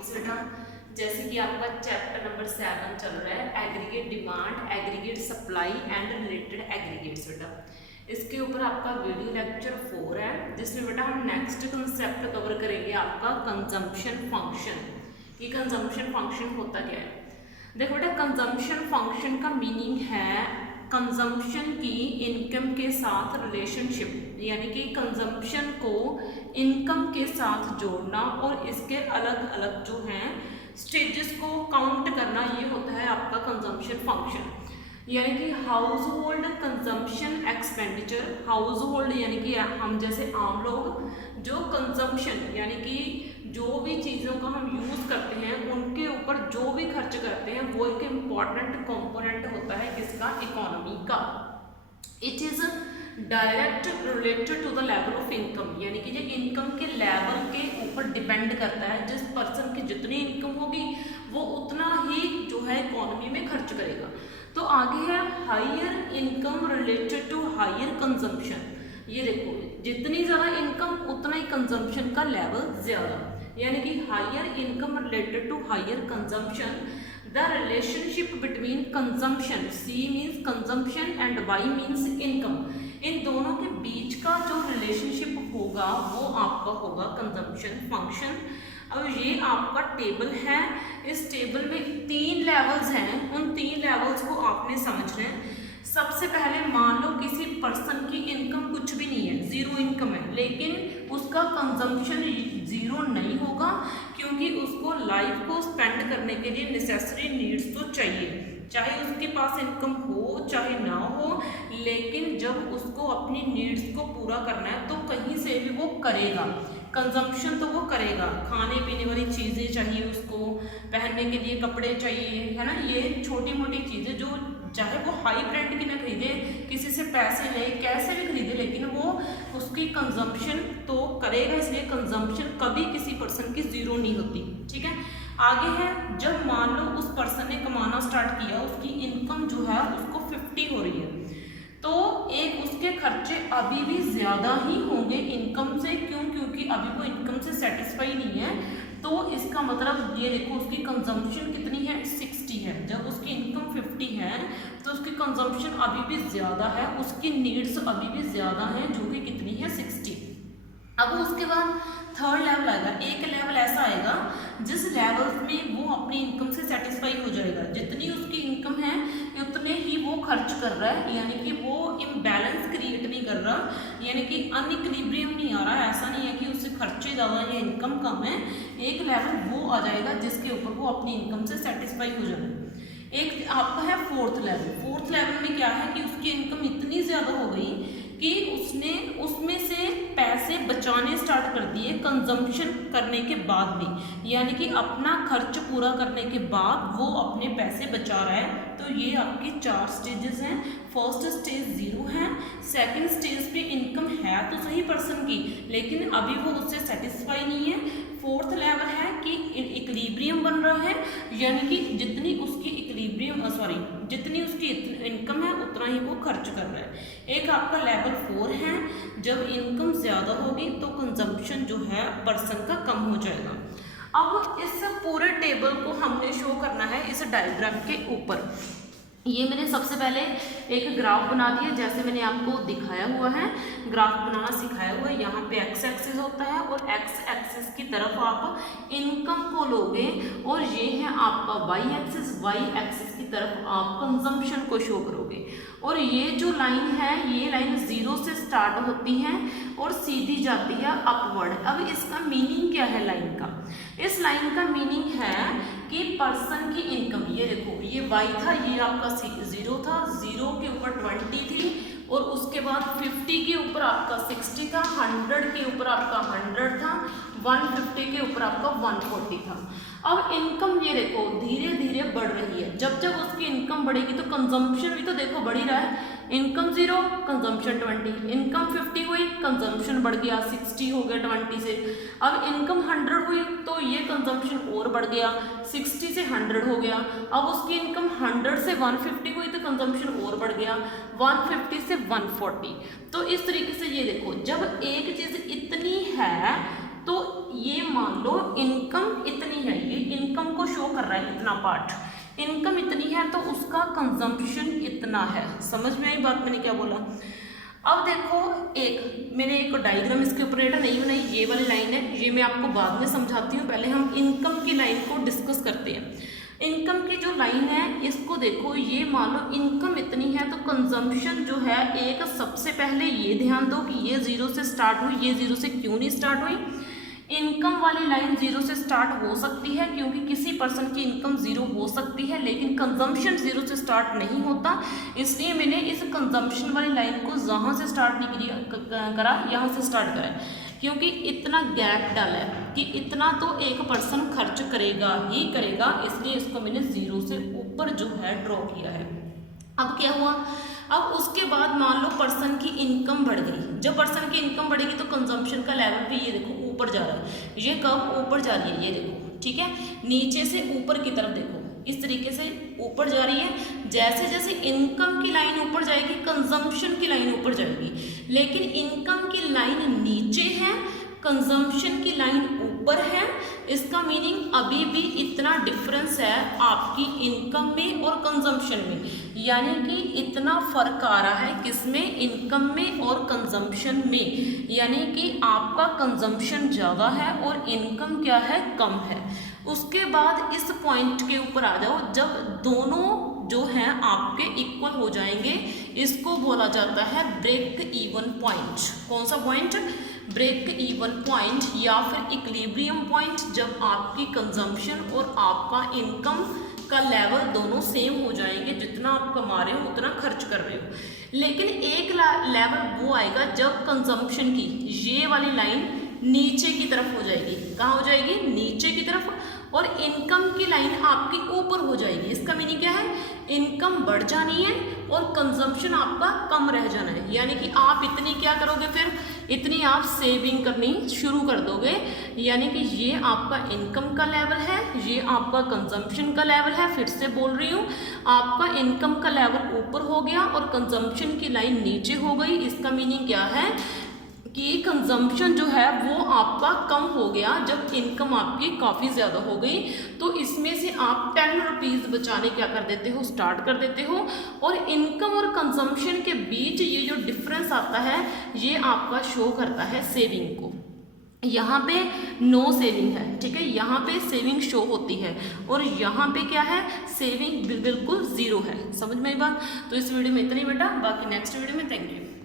Topics बेटा, जैसे कि आपका चैप्टर नंबर 7 चल रहा है aggregate demand, aggregate supply and related aggregates बेटा। इसके ऊपर आपका वीडियो लेक्चर 4 है, जिसमें बेटा हम नेक्स्ट कंसेप्ट कवर करेंगे आपका कंजम्पशन फंक्शन। ये कंजम्पशन फंक्शन होता क्या है? देखो बेटा, कंजम्पशन फंक्शन का मीनिंग है कंजम्पशन की इनकम के साथ रिलेशनशिप, यानी कि कंजम्पशन को इनकम के साथ जोड़ना और इसके अलग अलग जो हैं स्टेजेस को काउंट करना, ये होता है आपका कंजम्पशन फंक्शन। यानी कि house hold consumption expenditure, house hold यानी कि हम जैसे आम लोग जो कंजम्पशन यानी कि जो भी चीज़ों का हम यूज़ करते हैं उनके ऊपर जो भी खर्च करते हैं वो एक इम्पॉर्टेंट कंपोनेंट होता है किसका? इकोनॉमी का। It is direct related to the level of income, यानी कि जो इनकम के लेवल के ऊपर डिपेंड करता है। जिस पर्सन की जितनी इनकम होगी वो उतना ही जो है इकोनॉमी में खर्च करेगा। तो आगे है higher income related to higher consumption. ये देखो, जितनी ज़्यादा इनकम उतना ही कंजम्पशन का लेवल ज़्यादा, यानी कि higher income related to higher consumption. The relationship between consumption, C means consumption and Y means income, इन दोनों के बीच का जो रिलेशनशिप होगा वो आपका होगा कंजम्पशन फंक्शन। अब ये आपका टेबल है, इस टेबल में 3 लेवल्स हैं, उन 3 लेवल्स को आपने समझना है। सबसे पहले मान लो किसी पर्सन की इनकम कुछ भी नहीं है, ज़ीरो इनकम है, लेकिन उसका कंजम्पशन ज़ीरो नहीं होगा, क्योंकि उसको लाइफ को स्पेंड करने के लिए नेसेसरी नीड्स तो चाहिए, चाहे उसके पास इनकम हो चाहे ना हो, लेकिन जब उसको अपनी नीड्स को पूरा करना है तो कहीं से भी वो करेगा कंजम्पशन, तो वो करेगा। खाने पीने वाली चीज़ें चाहिए उसको, पहनने के लिए कपड़े चाहिए, है ना, ये छोटी मोटी चीज़ें जो चाहे वो हाई ब्रांड की ना खरीदे, किसी से पैसे ले, कैसे भी खरीदे, लेकिन वो उसकी कंजम्पशन तो करेगा। इसलिए कंजम्पशन कभी किसी पर्सन की ज़ीरो नहीं होती। ठीक है, आगे है, जब मान लो उस पर्सन ने कमाना स्टार्ट किया, उसकी इनकम जो है उसको 50 हो रही है, तो एक उसके खर्चे अभी भी ज़्यादा ही होंगे इनकम से। क्यों? क्योंकि अभी वो इनकम से सेटिस्फाई नहीं है। तो इसका मतलब ये देखो, उसकी कंजम्पशन कितनी है? 60 है। जब उसकी इनकम 50 है तो उसकी कंजम्पशन अभी भी ज़्यादा है, उसकी नीड्स अभी भी ज़्यादा हैं, जो कि कितनी है? 60। अब उसके बाद थर्ड लेवल आएगा। एक लेवल ऐसा आएगा जिस लेवल में वो अपनी इनकम से सेटिस्फाई हो जाएगा, जितनी उसकी इनकम है उतने ही वो खर्च कर रहा है, यानी कि वो इम्बैलेंस क्रिएट नहीं कर रहा, यानी कि अनइक्विलिब्रियम नहीं आ रहा। ऐसा नहीं है कि उससे खर्चे ज़्यादा या इनकम कम है। एक लेवल वो आ जाएगा जिसके ऊपर वो अपनी इनकम से सेटिस्फाई हो जाएगा। एक आपका है फोर्थ लेवल। फोर्थ लेवल में क्या है कि उसकी इनकम इतनी ज़्यादा हो गई कि उसने उसमें से पैसे बचाने स्टार्ट कर दिए कंजम्पशन करने के बाद भी, यानी कि अपना खर्च पूरा करने के बाद वो अपने पैसे बचा रहा है। तो ये आपकी 4 स्टेजेस हैं। फर्स्ट स्टेज 0 है, सेकंड स्टेज पे इनकम है तो सही पर्सन की, लेकिन अभी वो उससे सेटिस्फाई नहीं है। फोर्थ लेवल है कि इक्विलिब्रियम बन रहा है, यानी कि जितनी उसकी जितनी उसकी इनकम है उतना ही वो खर्च कर रहा है। एक आपका लेवल 4 है, जब इनकम ज़्यादा होगी तो कंजम्पशन जो है पर्सन का कम हो जाएगा। अब इस पूरे टेबल को हमने शो करना है इस डायग्राम के ऊपर। ये मैंने सबसे पहले एक ग्राफ बना दिया, जैसे मैंने आपको दिखाया हुआ है, ग्राफ बनाना सिखाया हुआ है। यहाँ पे एक्स एक्सिस होता है और एक्स एक्सिस की तरफ आप इनकम को लोगे, और ये है आपका वाई एक्सिस, वाई एक्सिस की तरफ आप कंजम्पशन को शो करोगे। और ये जो लाइन है, ये लाइन 0 से स्टार्ट होती है और सीधी जाती है अपवर्ड। अब इसका मीनिंग क्या है लाइन का? इस लाइन का मीनिंग है कि पर्सन की इनकम, ये देखो, ये y था, ये आपका 0 था, 0 के ऊपर 20 थी, और उसके बाद 50 के ऊपर आपका 60 था, 100 के ऊपर आपका 100 था, 150 के ऊपर आपका 140 था। अब इनकम ये देखो धीरे धीरे बढ़ रही है। जब जब उसकी इनकम बढ़ेगी तो कंजम्पशन भी तो देखो बढ़ ही रहा है। इनकम 0, कंजम्पशन 20, इनकम 50 हुई, कंजम्पशन बढ़ गया 60 हो गया 20 से। अब इनकम 100 हुई तो ये कंजम्पशन और बढ़ गया, 60 से 100 हो गया। अब उसकी इनकम 100 से 150 हुई तो कंजम्पशन और बढ़ गया, 150 से 140। तो इस तरीके से ये देखो, जब एक चीज़ इतनी है तो ये मान लो इनकम इतनी है, ये है इतना पार्ट, इनकम इतनी है तो उसका कंजम्पशन इतना है। समझ में आई बात मैंने क्या बोला। अब देखो मैंने एक डायग्राम इसके ऊपर नहीं बनाई, ये वाली लाइन है, ये मैं आपको बाद में समझाती हूँ, पहले हम इनकम की लाइन को डिस्कस करते हैं। इनकम की जो लाइन है इसको देखो, ये मान लो इनकम इतनी है तो कंजम्पशन जो है एक, सबसे पहले ये ध्यान दो कि ये 0 से स्टार्ट हुई, ये 0 से क्यों नहीं स्टार्ट हुई। इनकम वाली लाइन 0 से स्टार्ट हो सकती है क्योंकि किसी पर्सन की इनकम 0 हो सकती है, लेकिन कंजम्पशन 0 से स्टार्ट नहीं होता, इसलिए मैंने इस कंजम्पशन वाली लाइन को जहाँ से स्टार्ट नहीं करा, यहाँ से स्टार्ट करा है, क्योंकि इतना गैप डाला है कि इतना तो एक पर्सन खर्च करेगा ही करेगा, इसलिए इसको मैंने 0 से ऊपर जो है ड्रॉ किया है। अब क्या हुआ, अब उसके बाद मान लो पर्सन की इनकम बढ़ गई, जब पर्सन की इनकम बढ़ेगी तो कंजम्पशन का लेवल भी ये देखो ऊपर जा रहा है, ये कब ऊपर जा रही है, ये देखो, ठीक है, नीचे से ऊपर की तरफ देखो, इस तरीके से ऊपर जा रही है। जैसे जैसे इनकम की लाइन ऊपर जाएगी कंजम्पशन की लाइन ऊपर जाएगी, लेकिन इनकम की लाइन नीचे है, कंजम्पशन की लाइन ऊपर है, इसका मीनिंग अभी भी इतना डिफरेंस है आपकी इनकम में और कंजम्पशन में, यानी कि इतना फर्क आ रहा है किसमें, इनकम में और कंजम्पशन में, यानी कि आपका कंजम्पशन ज़्यादा है और इनकम क्या है, कम है। उसके बाद इस पॉइंट के ऊपर आ जाओ, जब दोनों जो हैं आपके इक्वल हो जाएंगे, इसको बोला जाता है ब्रेक इवन पॉइंट। कौन सा पॉइंट, ब्रेक इवन पॉइंट या फिर इक्विलिब्रियम पॉइंट, जब आपकी कंजम्पशन और आपका इनकम का लेवल दोनों सेम हो जाएंगे, जितना आप कमा रहे हो उतना खर्च कर रहे हो। लेकिन एक लेवल वो आएगा जब कंजम्पशन की ये वाली लाइन नीचे की तरफ हो जाएगी, कहाँ हो जाएगी, नीचे की तरफ, और इनकम की लाइन आपकी ऊपर हो जाएगी। इसका मीनिंग क्या है, इनकम बढ़ जानी है और कंजम्पशन आपका कम रह जाना है, यानी कि आप इतनी क्या करोगे, फिर इतनी आप सेविंग करनी शुरू कर दोगे, यानी कि ये आपका इनकम का लेवल है, ये आपका कंजम्पशन का लेवल है। फिर से बोल रही हूँ, आपका इनकम का लेवल ऊपर हो गया और कंजम्पशन की लाइन नीचे हो गई। इसका मीनिंग क्या है कि कंजम्पशन जो है वो आपका कम हो गया जब इनकम आपकी काफ़ी ज़्यादा हो गई, तो इसमें से आप 10 रुपीज़ बचाने क्या कर देते हो, स्टार्ट कर देते हो, और इनकम और कंजम्पशन के बीच ये जो डिफरेंस आता है ये आपका शो करता है सेविंग को। यहाँ पे नो सेविंग है, ठीक है, यहाँ पे सेविंग शो होती है और यहाँ पे क्या है, सेविंग बिल्कुल 0 है। समझ में आई बात। तो इस वीडियो में इतना ही बेटा, बाकी नेक्स्ट वीडियो में थैंक यू।